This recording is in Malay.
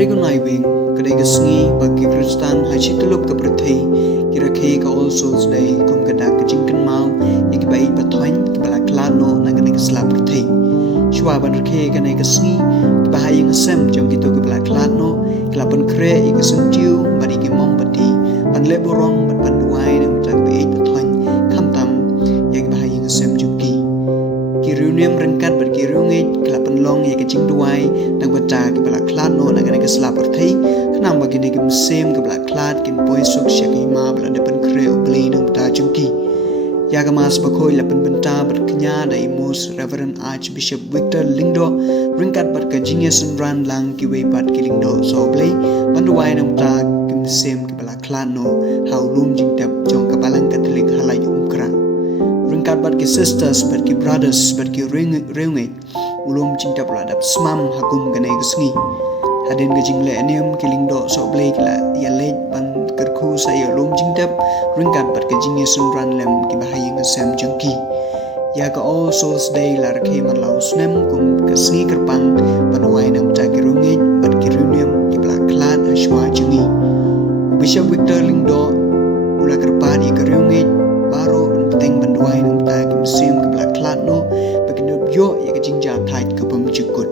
hari ko naibing kadai ka sngi bagi Khristan haji tuluk ka berthei ki Rakhie ka All Souls Day kum ka dak ka Jing kan mau iki bai pathoin ki bala klano na ka sla berthei shwa ban Rakhie ka nai ka sngi ki bahai ng sem jong ki to ka bala klano klapan kre iki sentiu bari ki mom pati ban le borong ban panduai na tak bai pathoin kham tam ya ki bahai ng sem jong ki reunion rengkat ber ki reunion klapan long ya ki Jing duai nang baca ki bala klano na ka sla berthei kenang bagi ni ki sem ki bala klat kin poi sok syak ma bala depan kre ublei nang ta jong ki ya ka mas bakhoi lapan benta berkenya dai most Reverend Archbishop Victor Lingdo ringkat ber ka Jing ran lang ki wei pat ki Lingdo Shongblei banduai nang ta ki sem ki bala klano hau lum Jing tap jong ka balang Katholik halai umkra ringkat ber ki sisters ber ki brothers ber ki reungai ulum Jing tap la dap smam hakum ganai gsngi hadin ke Jing le anem ki Lingdo Shongblei kila ya le ban kerku saya ulum Jing tap ringkat ber ke Jing ran lem ki bahai ng sem jengki ya ka All Souls Day la Rakhie man lau snem kum ke sngi kerpang banwai nang ta ki rungi ber ki reunion ki bla klat ashwa jengi Bishop Victor Lingdo ula kerpadi ke reungi baro penting banduai nang ta ki sem ki bla klat no bakin yo ya ke Jing ja thait ke pam jikut